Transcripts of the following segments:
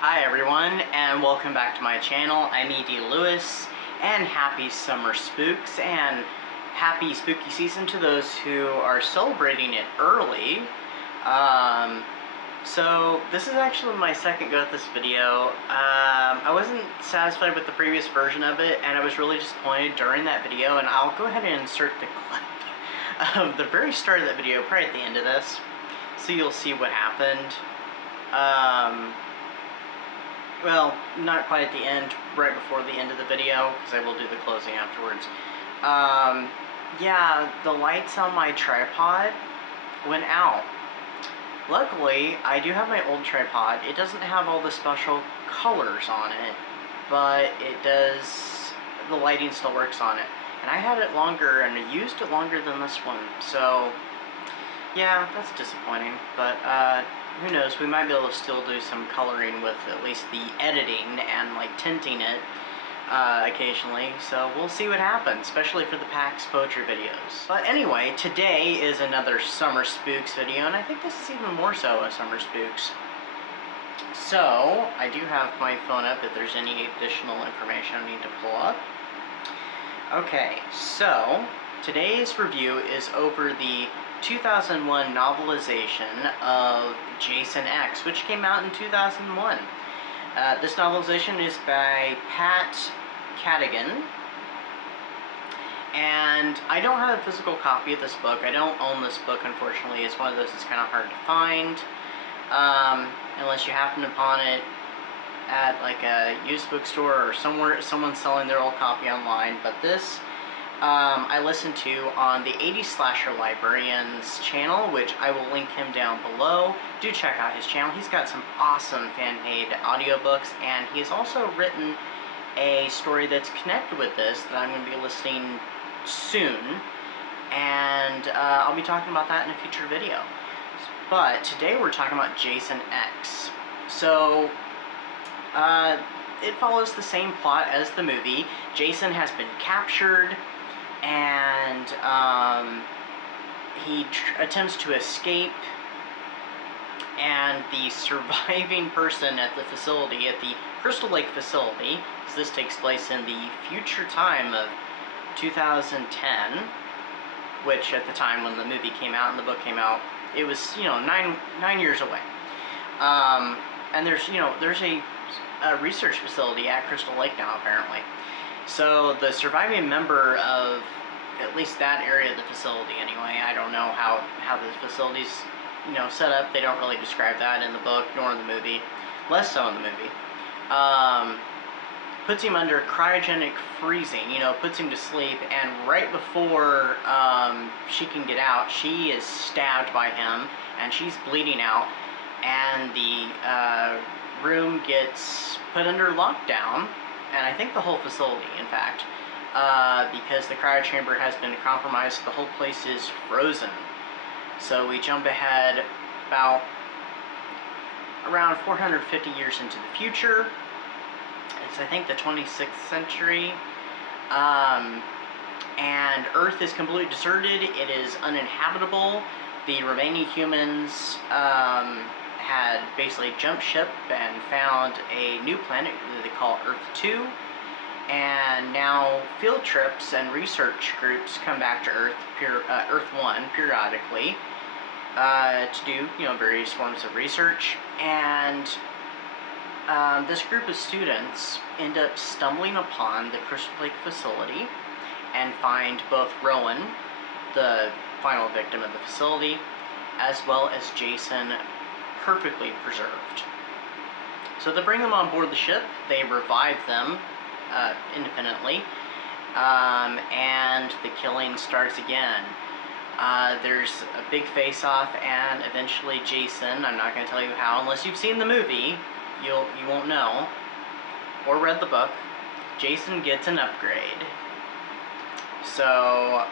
Hi everyone, and welcome back to my channel. I'm E.D. Lewis, and happy Summer Spooks, and happy spooky season to those who are celebrating it early. So this is actually my second go at this video. I wasn't satisfied with the previous version of it, and I was really disappointed during that video, and I'll go ahead and insert the clip of the very start of that video, probably at the end of this, so you'll see what happened. Well, not quite at the end, right before the end of the video, because I will do the closing afterwards. Yeah, the lights on my tripod went out. Luckily, I do have my old tripod. It doesn't have all the special colors on it, but it does, the lighting still works on it. And I had it longer, and I used it longer than this one, so yeah, that's disappointing, but who knows, we might be able to still do some coloring with at least the editing and like tinting it occasionally, so we'll see what happens, especially for the PAX poetry videos. But anyway, today is another Summer Spooks video, and I think this is even more so a Summer Spooks. So, I do have my phone up if there's any additional information I need to pull up. Okay, so today's review is over the 2001 novelization of Jason X, which came out in 2001. This novelization is by Cardigan, and I don't have a physical copy of this book. I don't own this book, unfortunately. It's one of those that's kind of hard to find, unless you happen upon it at like a used bookstore or somewhere someone's selling their old copy online. But this I listened to on the 80s Slasher Librarian's channel, which I will link him down below. Do check out his channel. He's got some awesome fan-made audiobooks, and he has also written a story that's connected with this that I'm going to be listening soon, and I'll be talking about that in a future video. But today we're talking about Jason X. So, it follows the same plot as the movie. Jason has been captured, and he attempts to escape, and the surviving person at the facility, at the Crystal Lake facility, because this takes place in the future time of 2010, which at the time when the movie came out and the book came out, it was, you know, nine years away. And there's, you know, there's a research facility at Crystal Lake now, apparently. So the surviving member of at least that area of the facility, anyway, I don't know how the facility's, you know, set up. They don't really describe that in the book nor in the movie, less so in the movie. Puts him under cryogenic freezing, you know, puts him to sleep, and right before she can get out, she is stabbed by him, and she's bleeding out, and the room gets put under lockdown, and I think the whole facility, in fact, because the cryo chamber has been compromised. The whole place is frozen. So we jump ahead about around 450 years into the future. It's, I think, the 26th century, and Earth is completely deserted. It is uninhabitable. The remaining humans had basically jumped ship and found a new planet that they call Earth 2, and now field trips and research groups come back to Earth 1 periodically to do, you know, various forms of research, and this group of students end up stumbling upon the Crystal Lake facility and find both Rowan, the final victim of the facility, as well as Jason, perfectly preserved. So they bring them on board the ship, they revive them independently, and the killing starts again. There's a big face-off, and eventually Jason, I'm not going to tell you how, unless you've seen the movie, you won't know, or read the book, Jason gets an upgrade. So,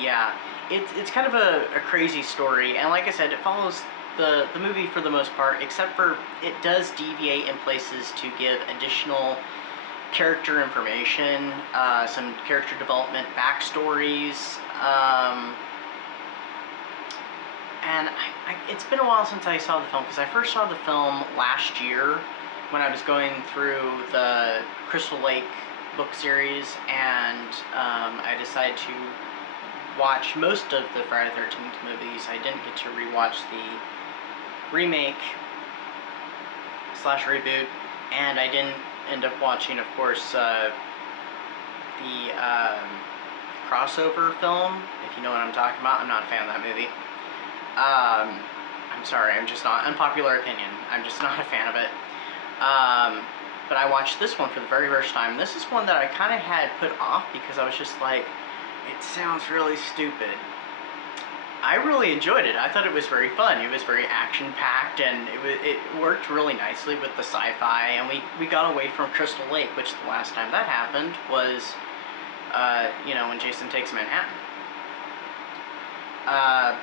yeah, it's kind of a crazy story, and like I said, it follows the movie for the most part, except for it does deviate in places to give additional character information, some character development, backstories, and it's been a while since I saw the film, because I first saw the film last year, when I was going through the Crystal Lake book series, and I decided to watch most of the Friday the 13th movies. I didn't get to rewatch the remake slash reboot, and I didn't end up watching, of course, the crossover film, if you know what I'm talking about. I'm not a fan of that movie. I'm sorry, I'm just not, unpopular opinion, I'm just not a fan of it. But I watched this one for the very first time. This is one that I kind of had put off because I was just like, it sounds really stupid. I really enjoyed it. I thought it was very fun. It was very action-packed, and it worked really nicely with the sci-fi, and we got away from Crystal Lake, which the last time that happened was, you know, when Jason Takes Manhattan.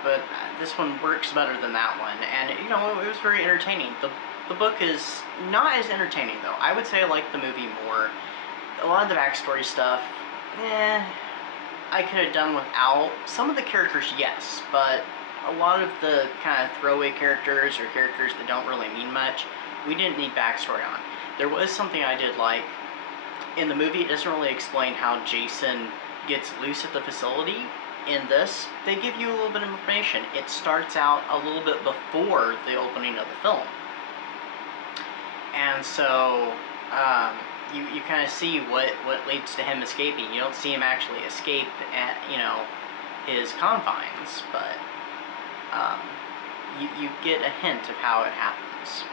But this one works better than that one, and, you know, it was very entertaining. The book is not as entertaining, though. I would say I like the movie more. A lot of the backstory stuff, I could have done without. Some of the characters, yes, but a lot of the kind of throwaway characters or characters that don't really mean much, we didn't need backstory on. There was something I did like. In the movie, it doesn't really explain how Jason gets loose at the facility. In this, they give you a little bit of information. It starts out a little bit before the opening of the film. And so, you kind of see what leads to him escaping. You don't see him actually escape at, you know, his confines, but you get a hint of how it happens,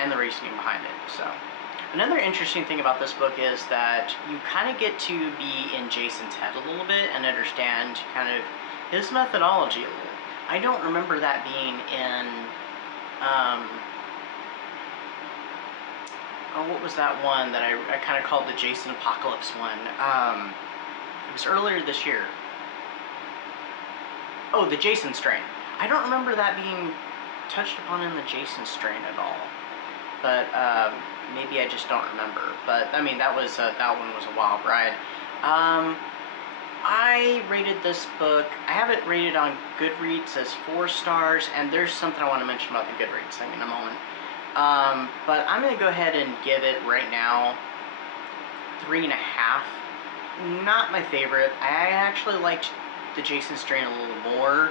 and the reasoning behind it. So, another interesting thing about this book is that you kind of get to be in Jason's head a little bit and understand kind of his methodology a little. I don't remember that being in, what was that one that I kind of called the Jason Apocalypse one? It was earlier this year. Oh, the Jason strain. I don't remember that being touched upon in the Jason strain at all. But maybe I just don't remember. But I mean, that one was a wild ride. I rated this book. I have it rated on Goodreads as 4 stars, and there's something I want to mention about the Goodreads thing in a moment. But I'm going to go ahead and give it right now 3.5. Not my favorite. I actually liked the Jason strain a little more.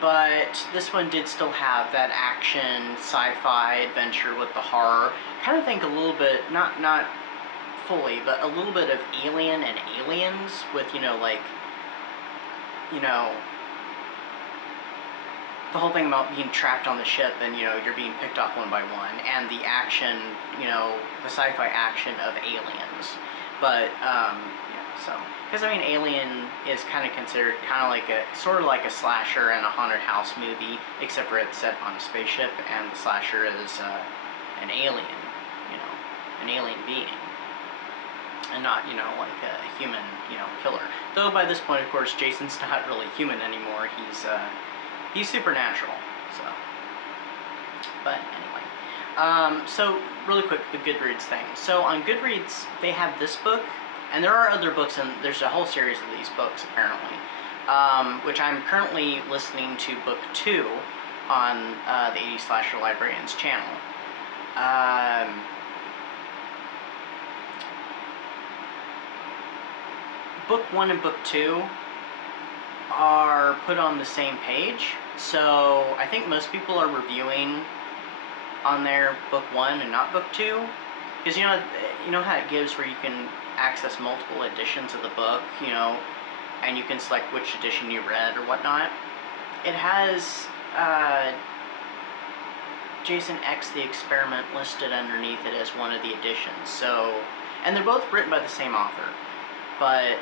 But this one did still have that action, sci-fi adventure with the horror. Kind of think a little bit, not fully, but a little bit of Alien and Aliens with, you know, like, you know, the whole thing about being trapped on the ship and, you know, you're being picked off one by one, and the action, you know, the sci-fi action of Aliens. But, yeah, so, because, I mean, Alien is kind of considered kind of like sort of like a slasher and a haunted house movie, except for it's set on a spaceship, and the slasher is an alien, you know, an alien being, and not, you know, like a human, you know, killer. Though by this point, of course, Jason's not really human anymore. He's supernatural, so. But anyway, so really quick, the Goodreads thing. So on Goodreads, they have this book, and there are other books, and there's a whole series of these books apparently, which I'm currently listening to book 2 on the 80 Slasher Librarian's channel. Book 1 and book 2 are put on the same page, so I think most people are reviewing on their book 1 and not book 2, because you know how it gives where you can access multiple editions of the book, you know, and you can select which edition you read or whatnot. It has Jason X the Experiment listed underneath it as one of the editions, so, and they're both written by the same author, but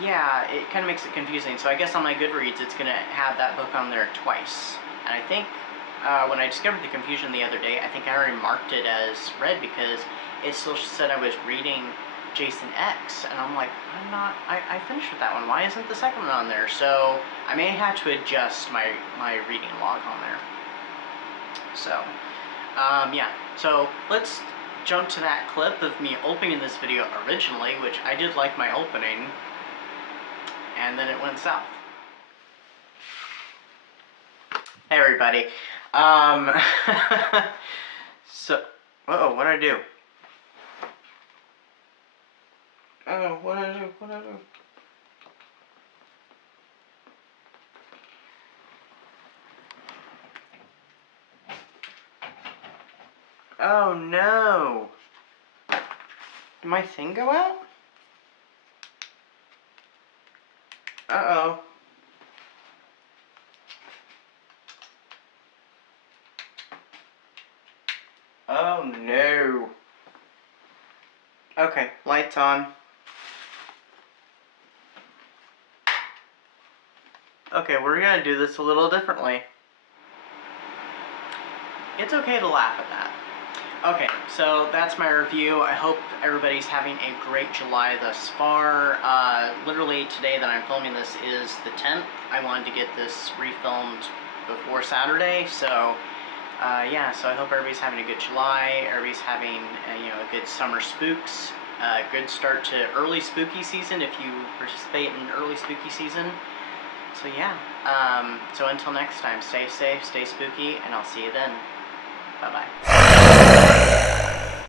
yeah, it kind of makes it confusing. So I guess on my Goodreads, it's going to have that book on there twice. And I think when I discovered the confusion the other day, I think I already marked it as read because it still said I was reading Jason X. And I'm like, I finished with that one. Why isn't the second one on there? So I may have to adjust my reading log on there. So, yeah. So let's jump to that clip of me opening this video originally, which I did like my opening. And then it went south. Hey everybody. Um, so, uh-oh, what'd I do? Oh, what'd I do? What'd I do? Oh no! Did my thing go out? Uh-oh. Oh no. Okay, lights on. Okay, we're gonna do this a little differently. It's okay to laugh at that. Okay, so that's my review. I hope everybody's having a great July thus far. Literally today that I'm filming this is the 10th. I wanted to get this refilmed before Saturday, so yeah, so I hope everybody's having a good July. Everybody's having a good Summer Spooks. Good start to early spooky season if you participate in early spooky season. So yeah, so until next time, stay safe, stay spooky, and I'll see you then. Bye-bye.